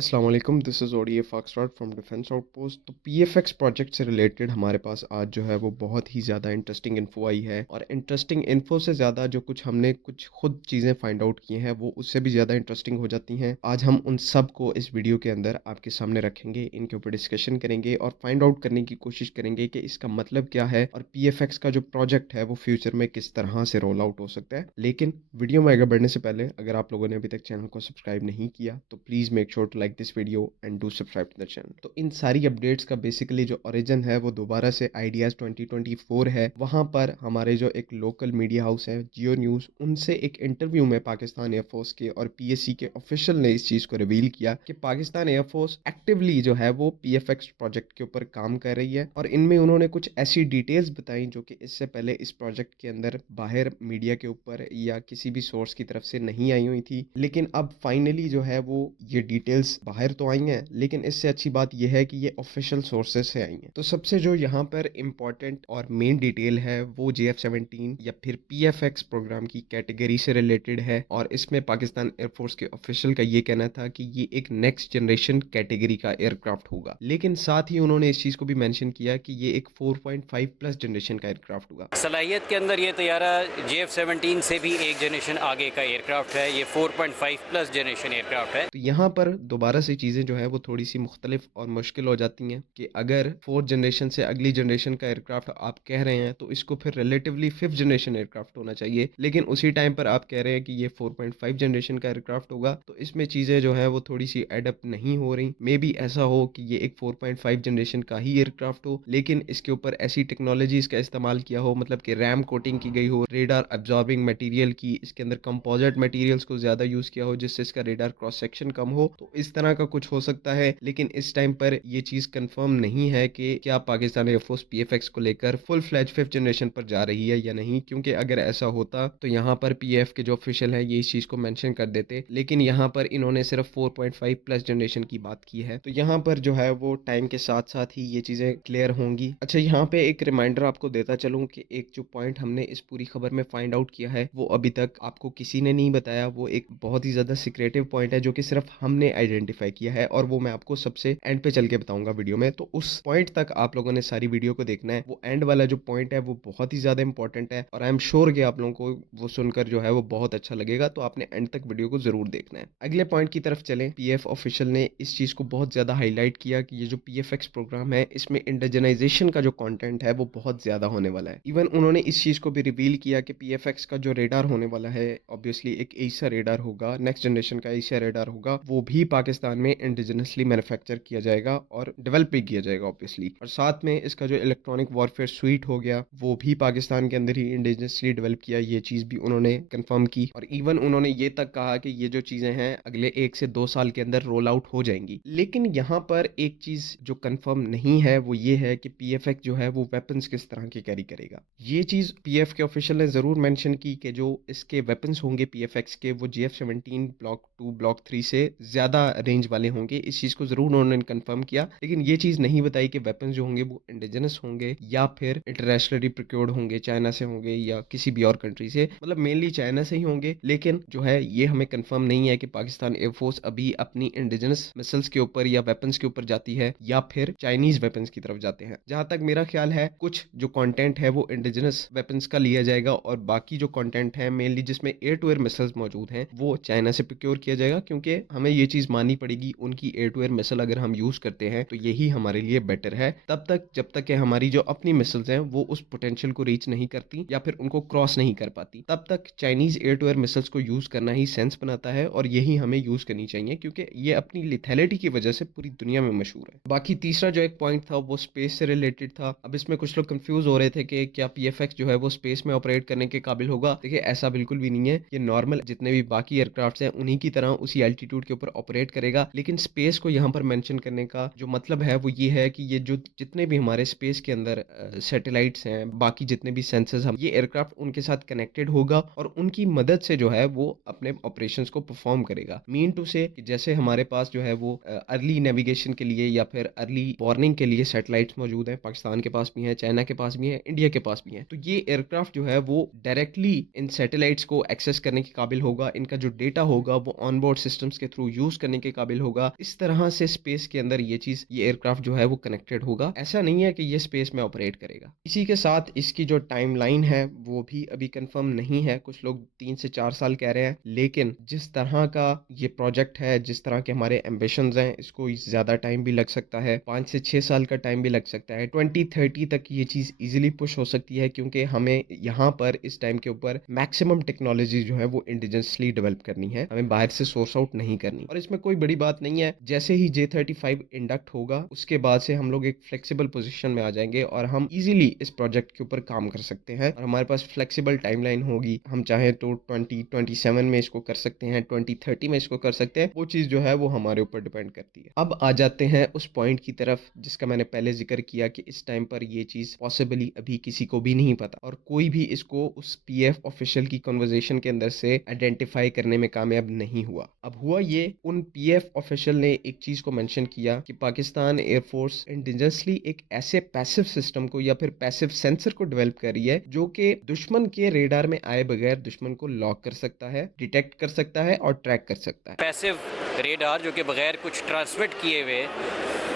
अस्सलाम वालेकुम, this is ODA foxtrot from defence outpost. तो पीएफएक्स प्रोजेक्ट से रिलेटेड हमारे पास आज जो है वो बहुत ही ज़्यादा इंटरेस्टिंग इन्फो आई है, और इंटरेस्टिंग इन्फो से ज़्यादा जो कुछ हमने कुछ खुद चीज़ें फाइंड आउट की हैं वो उससे भी ज़्यादा इंटरेस्टिंग हो जाती हैं। आज हम उन सब को इस वीडियो के अंदर आपके सामने रखेंगे, इनके ऊपर डिस्कशन करेंगे और फाइंड आउट करने की कोशिश करेंगे कि इसका मतलब क्या है और पीएफएक्स का जो प्रोजेक्ट है वो फ्यूचर में किस तरह से रोल आउट हो सकता है। लेकिन वीडियो में आगे बढ़ने से पहले अगर आप लोगों ने अभी तक चैनल को सब्सक्राइब नहीं किया तो please make sure to like this video and do subscribe to the channel. तो इन सारी अपडेट्स का बेसिकली जो ओरिजिन है वो दोबारा से आइडियाज़ 2024 है। वहाँ पर हमारे जो एक लोकल मीडिया हाउस है जियो न्यूज़, उनसे एक इंटरव्यू में पाकिस्तान एयरफोर्स के और पीएससी के ऑफिशियल ने इस चीज़ को रिवील किया कि पाकिस्तान एयरफोर्स एक्टिवली जो है वो पीएफएक्स प्रोजेक्ट के ऊपर काम कर रही है, और इनमें उन्होंने कुछ ऐसी डिटेल्स बताई जो कि इससे पहले इस प्रोजेक्ट के अंदर बाहर मीडिया के ऊपर या किसी भी सोर्स की तरफ से नहीं आई हुई थी। लेकिन अब फाइनली जो है वो ये डिटेल्स बाहर तो आई हैं, लेकिन इससे अच्छी बात यह है कि ये ऑफिशियल सोर्सेज से आई हैं। तो सबसे जो यहाँ पर इम्पोर्टेंट और मेन डिटेल है वो JF-17 या फिर पीएफएक्स प्रोग्राम की कैटेगरी से रिलेटेड है, और इसमें पाकिस्तान एयरफोर्स के ऑफिशियल का ये कहना था कि ये एक नेक्स्ट जनरेशन कैटेगरी का एयरक्राफ्ट होगा। लेकिन साथ ही उन्होंने इस चीज को भी मेंशन किया कि ये एक 4.5 प्लस जनरेशन का एयरक्राफ्ट होगा। सलाहियत के अंदर ये तैयारा JF-17 से भी एक जनरेशन आगे का एयरक्राफ्ट है। ये 4.5 प्लस जनरेशन एयरक्राफ्ट है। तो यहाँ पर दोबारा से चीज़ें जो है वो थोड़ी सी मुख्तलिफ और मुश्किल हो जाती हैं कि अगर फोर्थ जनरेशन से अगली जनरेशन का एयरक्राफ्ट आप कह रहे हैं तो इसको फिर रिलेटिवली फिफ्थ जनरेशन एयरक्राफ्ट होना चाहिए, लेकिन उसी टाइम पर आप कह रहे हैं कि ये 4.5 जनरेशन का एयरक्राफ्ट होगा। तो इसमें चीज़ें जो है वो थोड़ी सी एडअप नहीं हो रही। मे बी ऐसा हो कि ये एक 4.5 जनरेशन का ही एयरक्राफ्ट हो, लेकिन इसके ऊपर ऐसी टेक्नोलॉजीज का इस्तेमाल किया हो, मतलब कि रैम कोटिंग की गई हो, रेडार अब्जॉर्बिंग मटेरियल की, इसके अंदर कंपोजिट मटेरियल्स को ज़्यादा यूज़ किया हो जिससे इसका रेडार क्रॉस सेक्शन कम हो। तो इस तरह का कुछ हो सकता है, लेकिन इस टाइम पर ये चीज कंफर्म नहीं है कि क्या पाकिस्तान एयरफोर्स पीएफएक्स को लेकर फुल फ्लैज फिफ्थ जनरेशन पर जा रही है या नहीं, क्योंकि अगर ऐसा होता तो यहाँ पर पीएफ के जो ऑफिशियल है ये इस चीज को मेंशन कर देते, लेकिन यहाँ पर इन्होंने सिर्फ 4.5 प्लस जनरेशन की बात की है। तो यहाँ पर जो है वो टाइम के साथ साथ ही ये चीजें क्लियर होंगी। अच्छा, यहाँ पे एक रिमाइंडर आपको देता चलूं कि एक जो पॉइंट हमने इस पूरी खबर में फाइंड आउट किया है वो अभी तक आपको किसी ने नहीं बताया। वो एक बहुत ही ज्यादा सीक्रेटिव पॉइंट है जो कि सिर्फ हमने आइडेंटिफाई किया है, और वो मैं आपको सबसे एंड पे चल के बताऊंगा वीडियो में। तो उस पॉइंट तक आप लोगों ने सारी वीडियो को देखना है। वो एंड वाला जो पॉइंट है वो बहुत ही ज्यादा इंपॉर्टेंट है, और आई एम श्योर कि आप लोगों को वो सुनकर जो है वो बहुत अच्छा लगेगा। तो आपने एंड तक वीडियो को जरूर देखना है। अगले पॉइंट की तरफ चलें। पीएफ ऑफिशियल ने इस चीज को बहुत ज्यादा हाईलाइट किया कि ये जो पीएफएक्स प्रोग्राम है इसमें इंडिजनाइजेशन का जो कंटेंट है वो बहुत ज्यादा होने वाला है। इवन उन्होंने इस चीज को भी रिवील किया कि पीएफएक्स का जो रेडार होने वाला है ऑब्वियसली एक एशिया रेडार होगा, नेक्स्ट जनरेशन का एशिया रेडार होगा, वो भी पाकिस्तान में इंडिजिनसली मैन्युफैक्चर किया जाएगा और डेवलप भी किया जाएगा ऑब्वियसली। और साथ में इसका जो इलेक्ट्रॉनिक वॉरफेयर स्वीट हो गया वो भी पाकिस्तान के अंदर ही इंडिजिनसली डेवलप किया, ये चीज भी उन्होंने कंफर्म की। और इवन उन्होंने ये तक कहा कि ये जो चीजें हैं अगले 1 से 2 साल के अंदर रोल आउट हो जाएंगी। लेकिन यहाँ पर एक चीज जो कंफर्म नहीं है वो ये है कि पीएफएक्स जो है वो वेपन्स किस तरह के कैरी करेगा। ये चीज पीएफ के ऑफिशियल ने जरूर मेंशन की कि जो इसके वेपन्स होंगे पीएफएक्स के वो JF-17 ब्लॉक 2 ब्लॉक 3 से ज्यादा रेंज वाले होंगे। इस चीज को जरूर उन्होंने कंफर्म किया, लेकिन ये चीज नहीं बताई कि वेपन्स जो होंगे वो इंडिजिनस होंगे या फिर इंटरनेशनली प्रोक्योर्ड होंगे, चाइना से होंगे या किसी भी और कंट्री से, मतलब मेनली चाइना से ही होंगे। लेकिन जो है ये हमें कंफर्म नहीं है कि पाकिस्तान एयरफोर्स अभी अपनी इंडिजिनस मिसाइल्स के ऊपर या वेपन्स के ऊपर जाती है या फिर चाइनीज वेपन्स की तरफ जाते हैं। जहां तक मेरा ख्याल है कुछ जो कंटेंट है वो इंडिजिनस वेपन्स का लिया जाएगा, और बाकी जो कंटेंट है मेनली जिसमें एयर टू एयर मिसाइल्स मौजूद हैं वो चाइना से प्रोक्योर किया जाएगा, क्योंकि हमें ये चीज माननी पड़ेगी उनकी एयर टू एयर मिसाइल अगर हम यूज करते हैं तो यही हमारे लिए बेटर है, तब तक जब तक कि हमारी जो अपनी मिसाइल्स हैं वो उस पोटेंशियल को रीच नहीं करती या फिर उनको क्रॉस नहीं कर पाती, तब तक Chinese air to air missiles को यूज करना ही सेंस बनाता है, और यही हमें यूज करनी चाहिए क्योंकि ये अपनी लिथैलिटी की वजह से पूरी दुनिया में मशहूर है। बाकी तीसरा जो एक पॉइंट था वो स्पेस से रिलेटेड था। अब इसमें कुछ लोग कंफ्यूज हो रहे थे कि क्या पीएफएक्स जो है वो स्पेस में ऑपरेट करने के काबिल होगा। देखिए, ऐसा बिल्कुल भी नहीं है। ये नॉर्मल जितने भी बाकी एयरक्राफ्ट हैं उन्हीं की तरह उसी एल्टीट्यूड के ऊपर ऑपरेट करेगा, लेकिन स्पेस को यहाँ पर मेंशन करने का जो मतलब है वो ये है कि ये जो जितने भी हमारे स्पेस के अंदर सैटेलाइट्स हैं, बाकी जितने भी सेंसर्स हम, ये एयरक्राफ्ट उनके साथ कनेक्टेड होगा और उनकी मदद से जो है वो अपने ऑपरेशंस को परफॉर्म करेगा। मीन टू से जैसे हमारे पास जो है वो अर्ली नेविगेशन के लिए या फिर अर्ली वार्निंग के लिए सैटेलाइट्स मौजूद हैं, पाकिस्तान के पास भी हैं, चाइना के पास भी हैं, इंडिया के पास भी हैं। तो ये एयरक्राफ्ट जो है वो डायरेक्टली इन सैटेलाइट्स को एक्सेस करने के काबिल होगा। इनका जो डेटा होगा वो ऑनबोर्ड सिस्टम्स के थ्रू यूज करने के के काबिल होगा। इस तरह से स्पेस के अंदर ये एयरक्राफ्ट जो है वो कनेक्टेड होगा। ऐसा नहीं है कि ये स्पेस में ऑपरेट करेगा। इसी के साथ इसकी जो टाइमलाइन है वो भी अभी कंफर्म नहीं है। कुछ लोग 3 से 4 साल कह रहे हैं, लेकिन जिस तरह का ये प्रोजेक्ट है, जिस तरह के हमारे एम्बिशंस हैं, इसको ज़्यादा टाइम भी लग सकता है। 5 से 6 साल का टाइम भी लग सकता है। 2030 तक ये चीज़ ईज़िली पुश हो सकती है, क्योंकि हमें यहाँ पर इस टाइम के ऊपर मैक्सिमम टेक्नोलॉजी जो है वो इंडिजिनसली डेवलप करनी है। हमें बाहर से सोर्स आउट नहीं करनी। और इसमें कोई बड़ी बात नहीं है। जैसे ही J-35 इंडक्ट होगा, उसके बाद से हम लोग एक फ्लेक्सिबल पोज़ीशन में आ जाएँगे और हम ईज़िली इस प्रोजेक्ट के ऊपर काम कर सकते हैं और हमारे पास फ्लेक्सिबल टाइमलाइन होगी। हम चाहे तो 2027 में इसको कर सकते हैं, 2030 में इसको कर सकते हैं। वो चीज़ जो है वो हमारे ऊपर डिपेंड करती है। अब आ जाते हैं उस पॉइंट की तरफ जिसका मैंने पहले ज़िक्र किया कि इस टाइम पर ये चीज़ पॉसिबली अभी किसी को भी नहीं पता और कोई भी इसको उस पीएफ ऑफिशियल की कन्वर्सेशन के अंदर से आइडेंटिफाई करने में कामयाब नहीं हुआ। अब हुआ ये, उन पीएफ ऑफिशियल ने एक चीज़ को मेंशन किया कि पाकिस्तान एयरफोर्स इंडिजिनसली एक ऐसे पैसिव सिस्टम को या फिर पैसिव सेंसर को डेवलप कर रही है जो कि दुश्मन के रेडार में आए बगैर दुश्मन को लॉक कर सकता है, डिटेक्ट कर सकता है और ट्रैक कर सकता है। पैसिव रेडार जो कि बगैर कुछ ट्रांसमिट किए हुए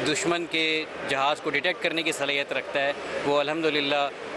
दुश्मन के जहाज़ को डिटेक्ट करने की सलाहियत रखता है, वो अल्हम्दुलिल्लाह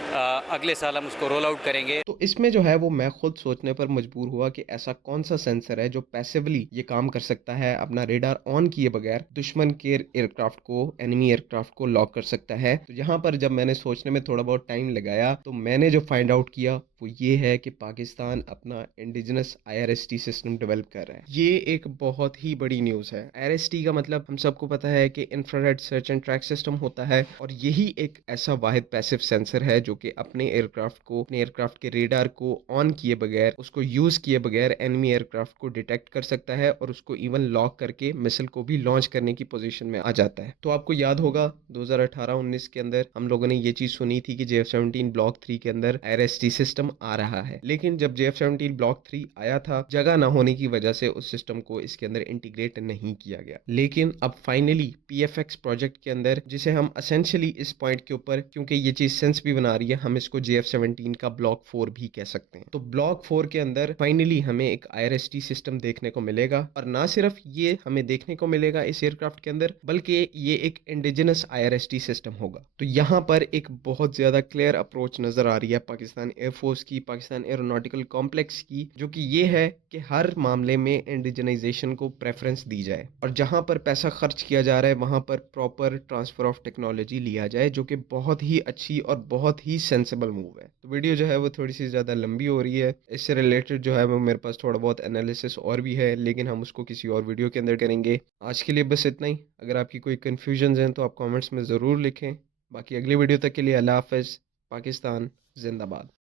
अगले साल हम उसको रोल आउट करेंगे। तो इसमें जो है वो मैं खुद सोचने पर मजबूर हुआ कि ऐसा कौन सा सेंसर है जो पैसिवली ये काम कर सकता है, अपना रेडार ऑन किए बगैर दुश्मन के एयरक्राफ्ट को, एनिमी एयरक्राफ्ट को लॉक कर सकता है। तो यहाँ पर जब मैंने सोचने में थोड़ा बहुत टाइम लगाया तो मैंने जो फाइंड आउट किया वो ये है कि पाकिस्तान अपना इंडिजिनस IRST सिस्टम डेवलप कर रहा है। ये एक बहुत ही बड़ी न्यूज़ है। IRST का मतलब हम सबको पता है कि infrared search and track system होता है और यही एक ऐसा वाहिद पैसिव सेंसर है जो कि अपने एयरक्राफ्ट के रेडार को ऑन किए बगैर, उसको यूज़ किए बगैर एनिमी एयरक्राफ्ट को डिटेक्ट कर सकता है और उसको इवन लॉक करके मिसाइल को भी लॉन्च करने की पोजीशन में आ जाता है। तो आपको याद होगा 2018-19 के अंदर हम लोगों ने ये चीज़ सुनी थी कि JF-17 ब्लॉक 3 के अंदर IRST सिस्टम आ रहा है, लेकिन जब JF-17 ब्लॉक 3 आया था, जगह ना होने की वजह से उस सिस्टम को इसके अंदर इंटीग्रेट नहीं किया गया। लेकिन अब फाइनली PFX प्रोजेक्ट के अंदर, जिसे हम एसेंशियली इस पॉइंट के ऊपर, क्योंकि ये चीज़ सेंस भी बना रही है, हम इसको JF-17 का ब्लॉक 4 भी कह सकते हैं। तो ब्लॉक 4 के अंदर फाइनली हमें एक IRST सिस्टम देखने को मिलेगा और ना सिर्फ ये हमें देखने को मिलेगा इस एयरक्राफ्ट के अंदर, बल्कि ये एक इंडिजिनस IRST सिस्टम होगा। तो यहाँ पर एक बहुत ज़्यादा क्लियर अप्रोच नज़र आ रही है पाकिस्तान एयरफोर्स की, पाकिस्तान एरोनॉटिकल कॉम्प्लेक्स की, जो कि ये है कि हर मामले में इंडिजनाइजेशन को प्रेफरेंस दी जाए और जहाँ पर पैसा खर्च किया जा रहा है वहाँ पर प्रॉपर ट्रांसफ़र ऑफ टेक्नोलॉजी लिया जाए, जो कि बहुत ही अच्छी और बहुत ही सेंसिबल मूव है। तो वीडियो जो है वो थोड़ी सी ज़्यादा लंबी हो रही है। इससे रिलेटेड जो है वो मेरे पास थोड़ा बहुत एनालिसिस और भी है, लेकिन हम उसको किसी और वीडियो के अंदर करेंगे। आज के लिए बस इतना ही। अगर आपकी कोई कन्फ्यूजन हैं तो आप कमेंट्स में ज़रूर लिखें। बाकी अगली वीडियो तक के लिए अल्लाह हाफ़िज़। पाकिस्तान ज़िंदाबाद।